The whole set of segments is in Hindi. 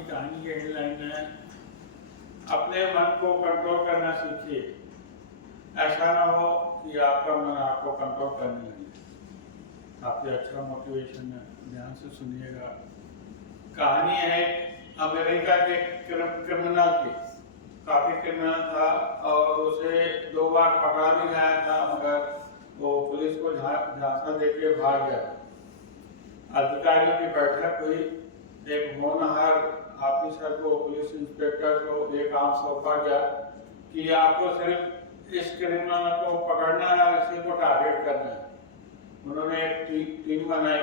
की कहानी की हेडलाइन है, अपने मन को कंट्रोल करना सीखिए, ऐसा ना हो कि आपका मन आपको कंट्रोल करने लगे। काफी अच्छा मोटिवेशन है, ध्यान से सुनिएगा। कहानी है अमेरिका के क्रिमिनल की। काफी क्रिमिनल था और उसे 2 बार पकड़ा भी गया था, मगर वो पुलिस को झांसा देके भाग गया था। अधिकारियों की बैठक हुई, एक होनहार ऑफिसर को, पुलिस इंस्पेक्टर को ये काम सौंपा गया कि आपको सिर्फ इस क्रिमिनल को पकड़ना है और इसी को टारगेट करना है। उन्होंने एक टीम बनाई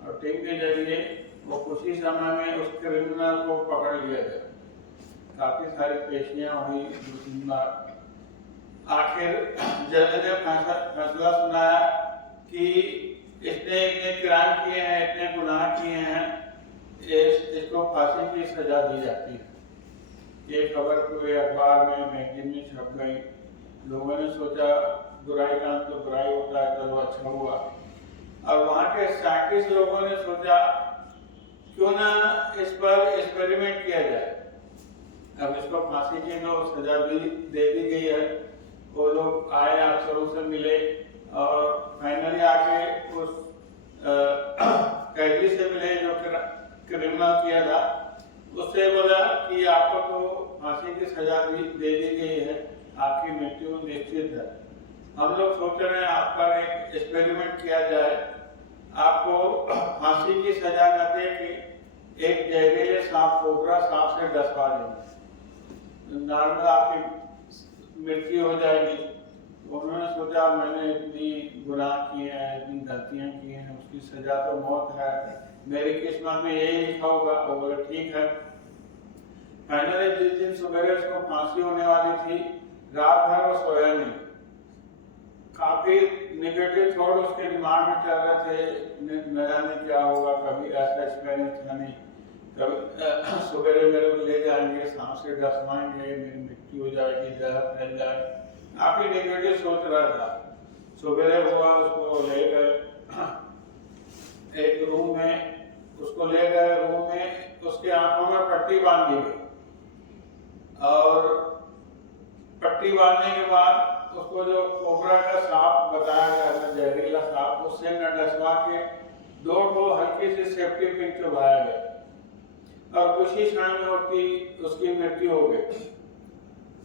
और टीम के जरिए वो कुछ ही समय में उस क्रिमिनल को पकड़ लिया गया। काफी सारी पेशियां हुई, 2-3 बार। आखिर जज ने फैसला सुनाया कि इसने इतने क्राइम किए हैं, इतने गुनाह किए हैं, इसको फांसी की सजा दी जाती है। ये खबर पूरे अखबार में, मैगजीन में छप गई। लोगों ने सोचा बुराई का तो बुराई होता है, चलो अच्छा हुआ। और वहाँ के साइंटिस्ट लोगों ने सोचा क्यों ना इस पर एक्सपेरिमेंट किया जाए। अब इसको फांसी की तो सजा भी दे दी गई है। वो लोग आए, अफसरों से मिले और फाइनली आके उस कैदी से मिले जो क्रिमिनल किया था। उससे बोला कि आपको तो फांसी की सजा भी दे दी गई है, आपकी मृत्यु निश्चित है। हम लोग सोच रहे हैं आप पर एक एक्सपेरिमेंट किया जाए, आपको फांसी की सजा न दे के एक जहरीले सांप, कोबरा सांप से डसवा देंगे, नॉर्मल आपकी मृत्यु हो जाएगी। उन्होंने सोचा मैंने इतनी गुनाह किए हैं, इतनी गलतियां की हैं, उसकी सजा तो मौत है, मेरी किस्मत में यही लिखा होगा। वो बोले ठीक है। फाइनली जिस दिन सुबह उसको फांसी होने वाली थी, रात भर वो सोया नहीं। काफी निगेटिव थॉट उसके दिमाग में चल रहे थे, न जाने क्या होगा, कभी ऐसा एक्सपीरियंस था नहीं, कभी सुबह मेरे को ले जाएंगे, सांप से डसवाएंगे, मेरी मृत्यु हो जाएगी, जहर फैल जाए। काफी नेगेटिव सोच रहा था। सुबह हुआ, उसको ले गए एक रूम में, उसको ले गए रूम में, उसके आंखों में पट्टी बांध दी गई और पट्टी बांधने के बाद उसको जो कोबरा का सांप बताया गया था, जहरीला सांप, उससे न डसवा के 2 हल्की सी सेफ्टी पिन चुभाया गया और कुछ ही क्षण में उसकी मृत्यु हो गई।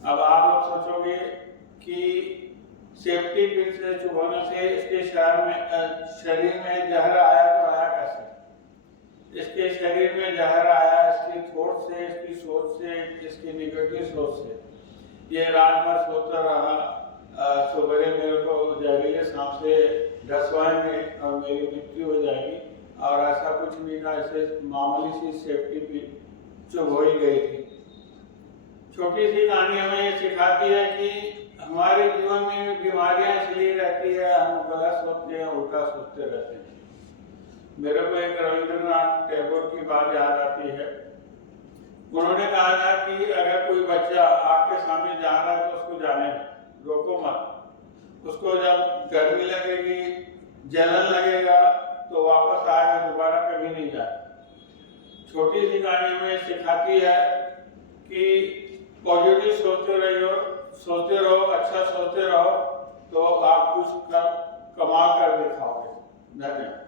अब आप लोग सोचोगे कि सेफ्टी पिन से चुभाने से इसके शरीर में जहर आया तो आया कैसे? इसके शरीर में जहर आया इसकी थॉट से, इसकी सोच से, इसकी निगेटिव सोच से। ये रात भर सोचता रहा सुबह मेरे को जहरीले सांप से डसवाएंगे और मेरी मृत्यु हो जाएगी, और ऐसा कुछ नहीं था। ऐसे मामूली सी सेफ्टी पिन चुभ हो ही गई थी। छोटी सी कहानी हमें ये सिखाती है कि हमारे जीवन में बीमारियां इसलिए रहती है, हम गलत सोचते हैं, उल्टा सोचते रहते हैं। मेरे को एक रविंद्रनाथ टैगोर की बात याद आती है। उन्होंने कहा था कि अगर कोई बच्चा आपके सामने जा रहा है तो उसको जाने रोको मत। उसको जब गर्मी लगेगी, जलन लगेगा तो वापस आएगा, दोबारा कभी नहीं जाए। छोटी सी कहानी हमें सिखाती है कि पॉजिटिव सोचते रहो, अच्छा सोचते रहो, तो आप कुछ कमा कर दिखाओगे। धन्यवाद।